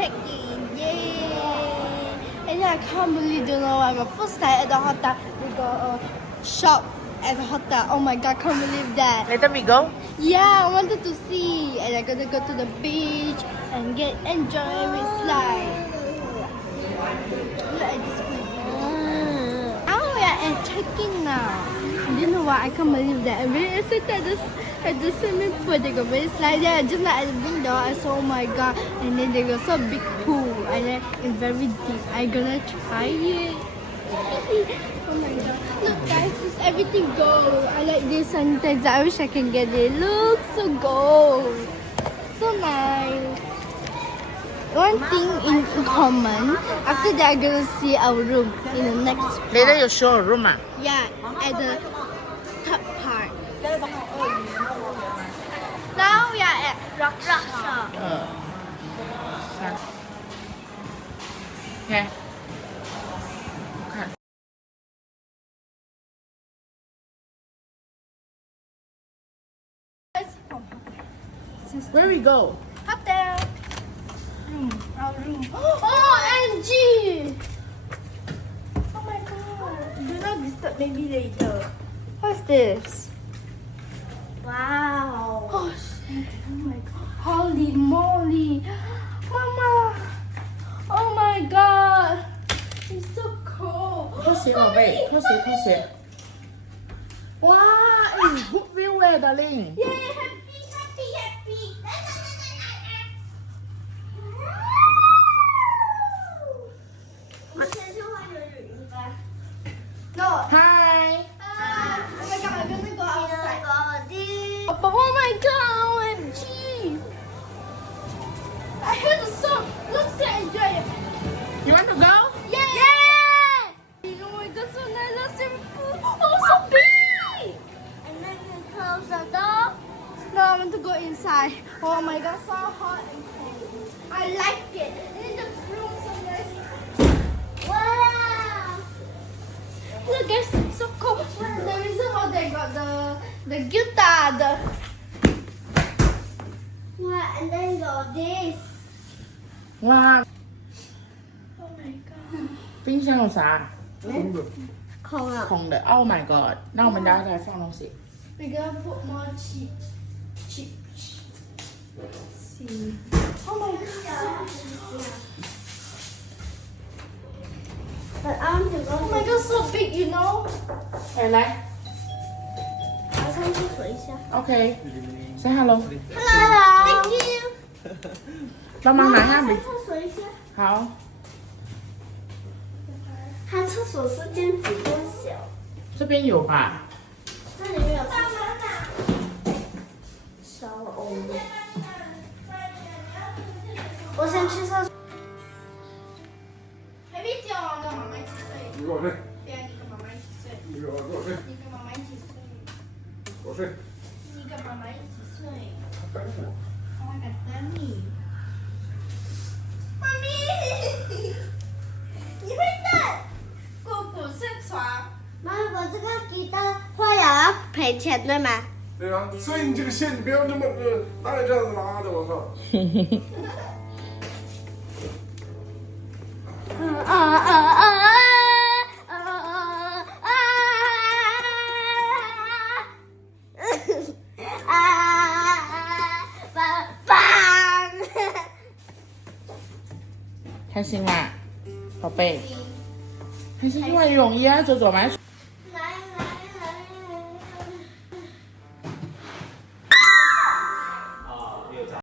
check in, yay! And I can't believe, you know, I'm the first time at the hotel. We go shop at the hotel. Oh my god, can't believe that. Later we go. Yeah, I wanted to see. And I'm gonna go to the beach and enjoy with slide. Look at this place. Oh, we are at check-in now. You know what? I can't believe that. I'm very excited at the swimming pool. They got very slide there. Just like at the window, I saw, oh my god. And then they got so big pool. And then it's very deep. I'm gonna try it. Oh my god. Look guys, it's everything gold. I like this sanitizer. I wish I can get it. Look, so gold. So nice. One thing in common. After that, I'm gonna see our room in the next part. Later you show a room. Yeah, at the top part. Now we are at Rock Shop. Okay. Where we go? Hotel. Our room. OMG! Oh my god. Do not disturb maybe later. What's this? Wow. Oh shit. Oh my god. Holy moly. Mama. Oh my god. It's so cold. 拖鞋宝贝，拖鞋。哇，哎 ，good view 哎，darling。 Yay, happy. No. Hi. Oh my god, I'm gonna go outside. Oh my god, OMG. I heard the song. Let's enjoy it. You want to go? Yeah! Oh my god, so nice. Let's swimming pool. Oh, so big. And then you close the door. No, I want to go inside. Oh my god, so hot and cold. I like it. And the room so nice. Wow! Look guys, so cool. The reason why they got the guitar, and then got this. 哇， Oh my god. 冰箱有啥？空了。空的。Oh my god！那我们等下再放东西。 We're gonna put more cheap. Let's see. Oh my god. But I want to go. Oh my god, so big, you know. 哎，来。我上厕所一下。 OK。Say hello。 Hello. Thank you. 帮忙拿下上笔。厕所一下。好。它厕所是间比较小。这边有吧？这里面有。小欧。我先去厕所。还没讲完呢，妈妈几岁？你给我睡，对啊，你跟妈妈一起睡。你给我睡，你跟妈妈一起睡。我睡。你跟妈妈一起睡。等我。妈妈等你。妈咪，你会等？姑姑上床。妈，我这个吉他坏了要赔钱对吗？对啊，所以你这个线你不要那么哪有这样子拉的，我靠！开心吗，宝贝？开心去玩泳衣啊，走走嘛。